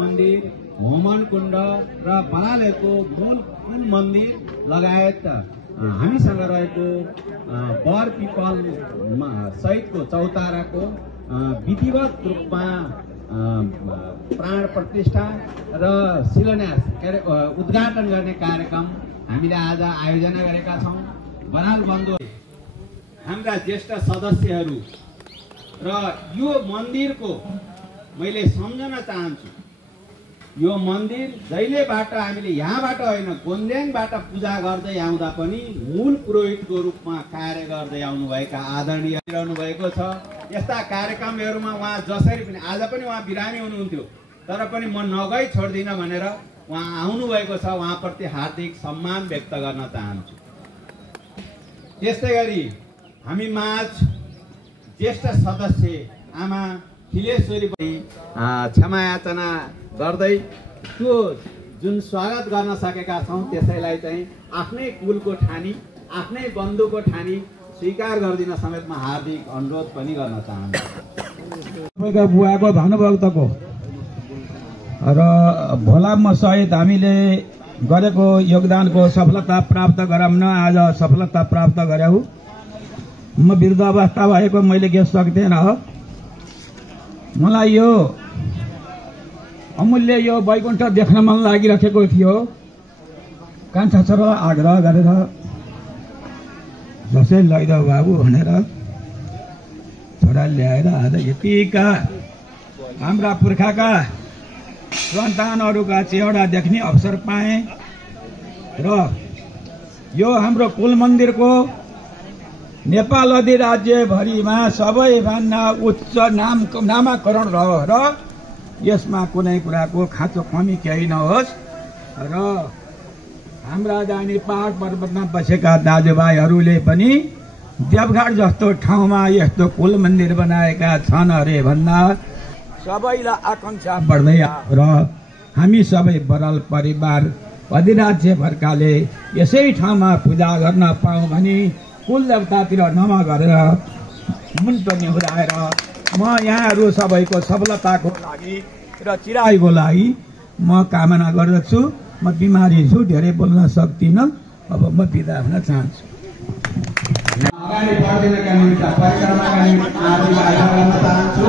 मन्दिर, होमन कुण्ड र बलालेको मूल मन्दिर लगायत हामीसँग रहेको बर पिपल सहितको चौताराको विधिवत रूपमा प्राण प्रतिष्ठा र शिलान्यास उद्घाटन गर्ने कार्यक्रम हामीले आज आयोजना गरेका छौं। बराल बन्धु हाम्रा ज्येष्ठ सदस्यहरू र यो मन्दिरको मैले सम्झन चाहन्छु। यो मन्दिर जहिलेबाट हामीले यहाँबाट होइन गोन्देङबाट पूजा गर्दै आउँदा पनि मूल पुरोहितको रूपमा कार्य गर्दै आउनुभएका आदरणीय रहनु भएको छ। यस्ता कार्यक्रमहरूमा उहाँ जसरी पनि आज पनि उहाँ बिरामी हुनुहुन्थ्यो, तर पनि म नगई छोड्दिन भनेर उहाँ आउनुभएको छ। उहाँप्रति हार्दिक सम्मान व्यक्त गर्न चाहन्छु। त्यस्तै गरी हामी माझ ज्येष्ठ सदस्य आमा खिलेश्वरी पनि क्षमा याचना गर्दै त्यो जुन स्वागत गर्न सकेका छौं त्यसैलाई चाहिँ आफ्नै कुलको ठानी आफ्नै बन्धुको ठानी स्वीकार गरिदिन समेत म हार्दिक अनुरोध पनि गर्न चाहन्छु। तपाईँको बुवाको भानुभक्तको र भोलाम सहित हामीले गरेको योगदानको सफलता प्राप्त गराउन आज सफलता प्राप्त गर्यौं। म वृद्ध अवस्था भएको मैले के सक्दैन हो। मलाई यो अमूल्य यो वैकुण्ठ देख्न मन लागिरहेको थियो। कान्छा छोरालाई आग्रह गरेर जसै लैजाऊ बाबु भनेर छोरा ल्याएर आज यतिका हाम्रा पुर्खाका सन्तानहरूका चेहरा देख्ने अवसर पाएँ र यो हाम्रो कुल मन्दिरको नेपाल अधिराज्यभरिमा सबैभन्दा उच्च नामाकरण रह्यो र यसमा कुनै कुराको खाँचो कमी केही नहोस् र हाम्रा जाने पहाड पर्वतमा बसेका दाजुभाइहरूले पनि देवघाट जस्तो ठाउँमा यस्तो कुल मन्दिर बनाएका छन् अरे भन्दा सबैलाई आकांक्षा बढ्दै र हामी सबै बराल परिवार अधिराज्यभरकाले यसै ठाउँमा पूजा गर्न पाऊँ भनी कुल देवतातिर नमा गरेर मुन पनि हुराएर म यहाँहरू सबैको सफलताको लागि र चिराइको लागि म कामना गर्दछु। म बिमारी छु, धेरै बोल्न सक्दिनँ। अब म बिदा हुन चाहन्छु। अगाडि बढ्दिनका निम्ति परिक्रमाका निम्ति आदिलाई आग्रह गर्न चाहन्छु।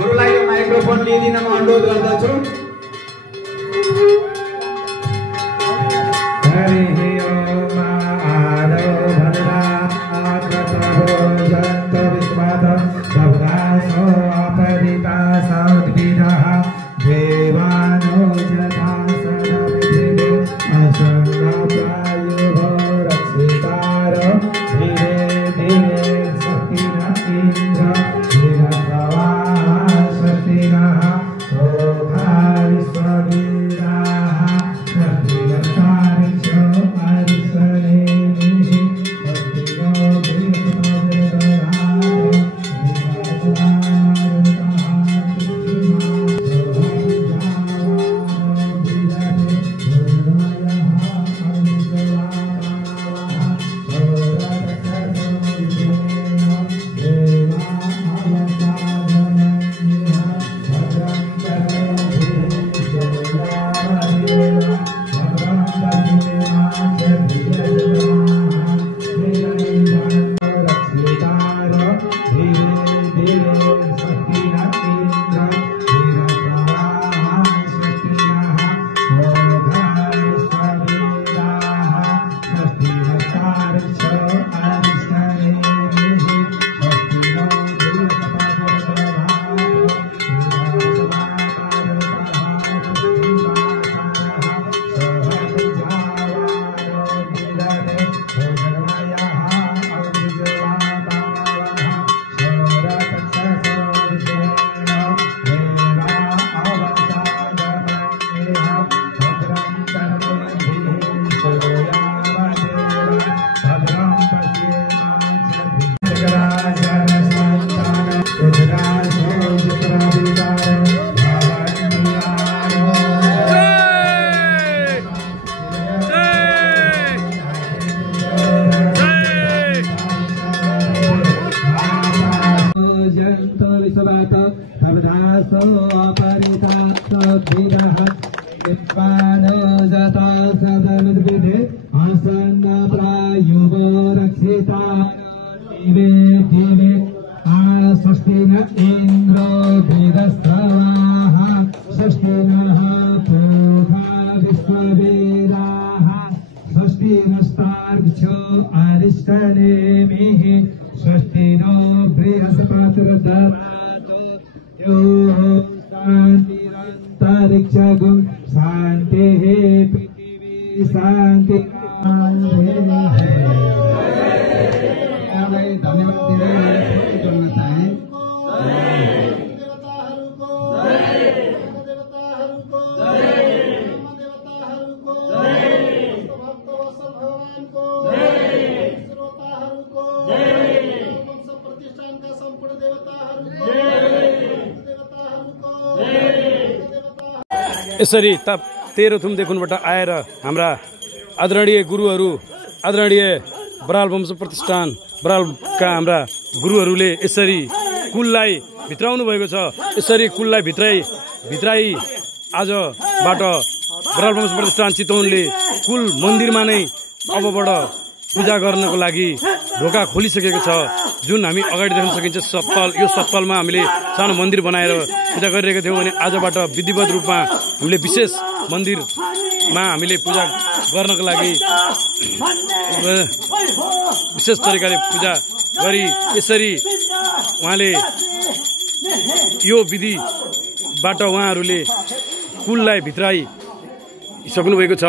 गुरुलाई यो माइक्रोफोन लिदिन म अनुरोध गर्दछु। यसरी तेह्रथुम देखुनबाट आएर हाम्रा आदरणीय गुरुहरू, आदरणीय बराल वंश प्रतिष्ठान बरालका हाम्रा गुरुहरूले यसरी कुललाई भित्राउनु भएको छ। यसरी कुललाई भित्राई आजबाट बराल वंश प्रतिष्ठान चितवनले कुल मन्दिरमा नै अबबाट पूजा गर्नको लागि ढोका खोलिसकेको छ। जुन हामी अगाडि देख्न सकिन्छ सत्तल, यो सत्तलमा हामीले सानो मन्दिर बनाएर पूजा गरिरहेका थियौँ भने आजबाट विधिवत रूपमा हामीले विशेष मन्दिरमा हामीले पूजा गर्नको लागि विशेष तरिकाले पूजा गरी यसरी उहाँले यो विधिबाट उहाँहरूले कुललाई भित्राइ सक्नु भएको छ।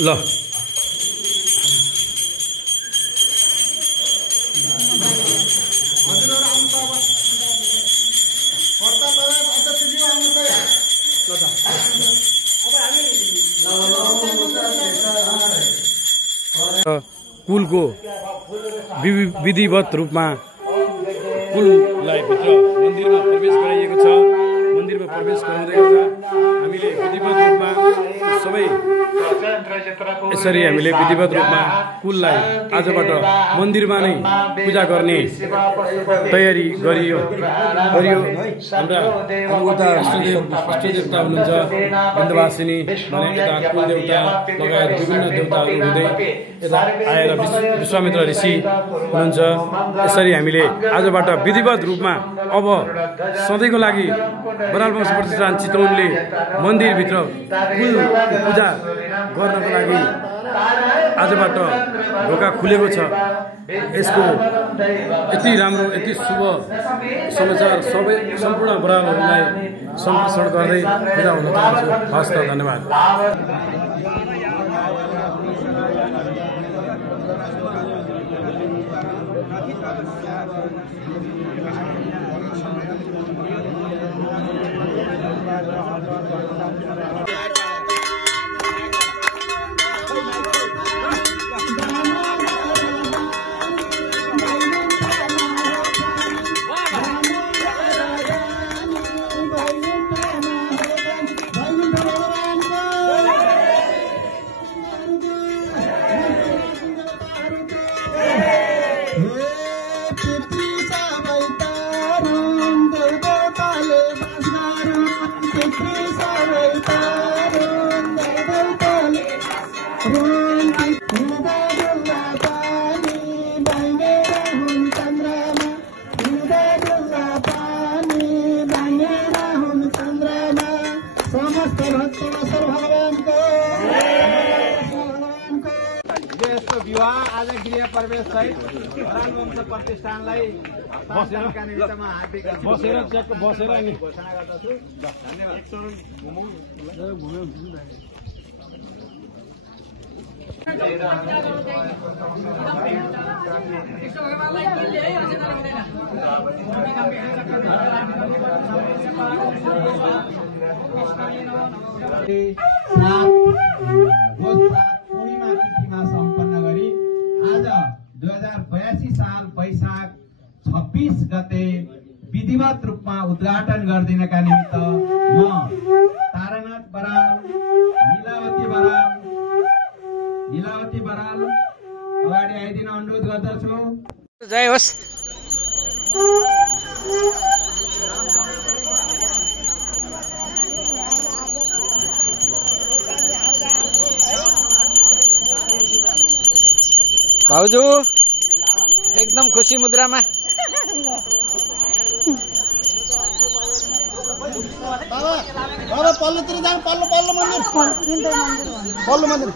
ल कुलको विधिवत रूपमा कुललाई भित्र मन्दिरमा प्रवेश गराइएको छ। मन्दिरमा प्रवेश गराउँदै गर्दा हामीले विधिवत रूपमा सबै यसरी हामीले विधिवत रूपमा कुललाई आजबाट मन्दिरमा नै पूजा गर्ने तयारी गरियो। हाम्रा उता इष्टदेवता हुनुहुन्छ बन्धवासिनी भने यता कुलदेवता लगायत विभिन्न देवताहरू हुँदै यता आएर विश्वामित्र ऋषि हुनुहुन्छ। यसरी हामीले आजबाट विधिवत रूपमा अब सधैँको लागि बराल वंश प्रतिष्ठान चितवनले मन्दिरभित्र कुल पूजा गर्नको लागि आजबाट ढोका खुलेको छ। यसको यति राम्रो, यति शुभ समाचार सबै सम्पूर्ण बरालहरूलाई सम्प्रेषण गर्दै बिदा हुन चाहन्छु। हस्त, धन्यवाद। आज गृह प्रवेश सहित बराल वंश प्रतिष्ठानलाई बसेरका निमित्तमा हार्दिक बसेर नि घोषणा गर्दछु। पूर्णिमा तिथिमा सम्पन्न गरी आज 2082 साल साल वैशाख 26 गते विधिवत रूपमा उद्घाटन गरिदिनका निमित्त म तारानाथ बराल, लीलावती बराल अगाडि आइदिन अनुरोध गर्दछु। जय होस्। भाउजू एकदम खुसी मुद्रामा। बाबा पल्लोतिर जाऊ, पल्लो मन्दिर, पल्लो मन्दिर।